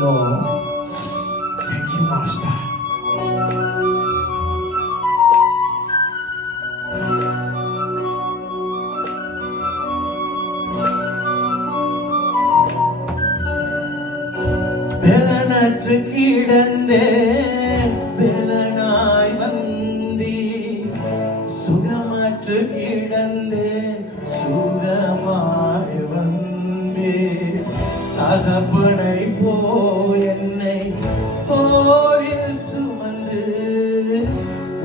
Lord. Thank you, Master. பெலனற்று கிடந்தேன் பெலனாய் வந்தீ, சுகமற்று கிடந்தேன் சுகமாய் வந்தே, தகப்பனை போல் என்னை தோளில் சுமந்து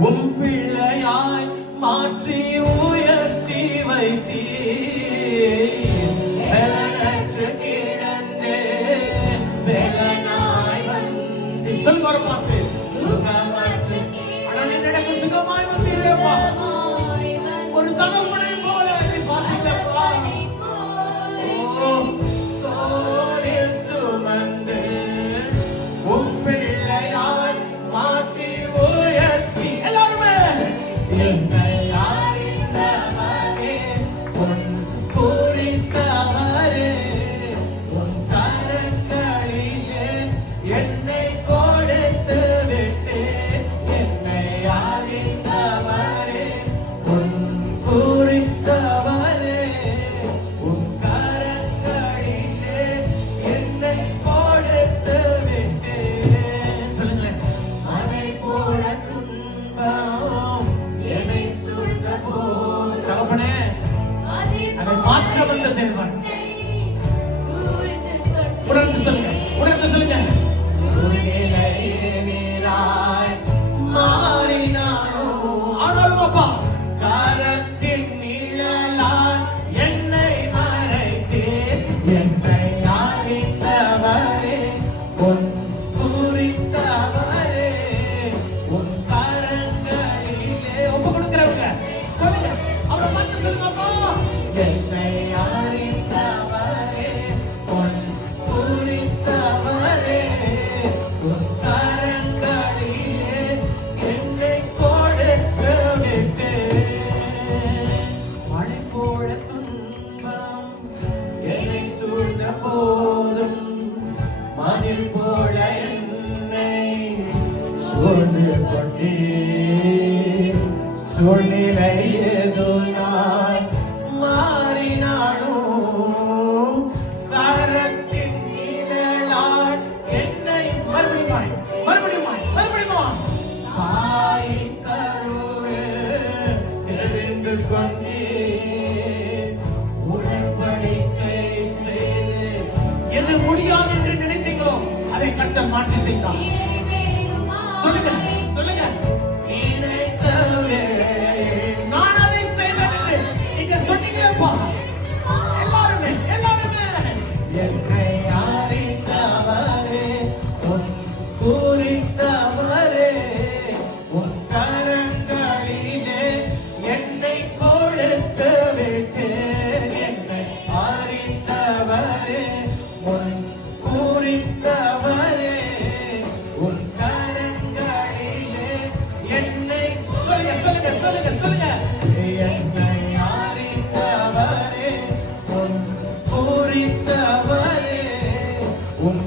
உம் பிள்ளையாய் மாற்றி உயர்த்தி வைத்தீ. பெலனற்று கிடந்தேன் பெலனாய் வந்தீ. சொல் வரமாட்டே சுகமற்று, ஆனால் எனக்கு சுகமாய் வந்தீரேப்பா. ஒரு தகப்பனை போல என்னை பார்த்தீங்கப்பா. தோளில் சுமந்து உம் பிள்ளையாய் மாற்றி உயர்த்தி. எல்லாருமே என்னை அறிந்தவரே, உன் குறித்தவரே, உன் கரங்களிலே என்னை கொடுத்து விட்டேன். என்னை அறிந்தவரே, உன் குறித்தவரே, உன் கரங்களிலே என்னை கொடுத்து விட்டேன். சொல்லுங்களேன். மலை போல துன்பம் என்னை சூழ்ந்த போது, தகப்பனே அதை மாற்ற வந்த தேவன். உணர்ந்து சொல்லுங்க, உணர்ந்து சொல்லுங்க. சூழ்நிலையினாய் மாறினானோ, ஆனாலும் அப்பா கரத்தின் நிழலால் என்னை மறைத்தீர். என்னை அறிந்தவரே, உன் குறித்தவரே, உன் கரங்களிலே ஒப்பு கொடுக்கிறவங்க சொல்லுங்க. அவரை மாற்ற சொல்லுங்கப்பா. என்னை அறிந்தவரே, உன் குறித்தவரே, உன் கரங்களிலே என்னை கொடுத்து விட்டேன். மழை போல துன்பம் என்னை சூழ்ந்த போதும், மதில் போல என்னை சூழ்ந்து கொண்டீர். சூழ்நிலை ஏதோ நான் மாறினாலும் கரத்தின் நிழலால் என்னை மறுபடியுமாய் மறுபடியுமாய் மறுபடியுமாய் தாயின் கருவில் தெரிந்து கொண்டீர். உடன்படிக்கை செய்து எது முடியாது என்று நினைத்தீங்களோ அதை கர்த்தர் மாற்றி செய்தார். சொல்லுங்க, சொல்லுங்க. நினைக்கவே நான் அதை செய்வேன் என்று நீங்க சொன்னீங்கப்பா. எல்லாருமே எல்லாருமே என்னை அறிந்தவரே, உன் குறித்தவரே, உன் கரங்களிலே என்னை கொடுத்து விட்டேன். என்னை அறிந்தவரே, உன் குறித்தவரே, உன் கரங்களிலே என்னை சொல்லுங்க, சொல்லுங்க, சொல்லுங்க, சொல்லுங்க. என்னை அறிந்தவரே, உன் குறித்தவரே, உன்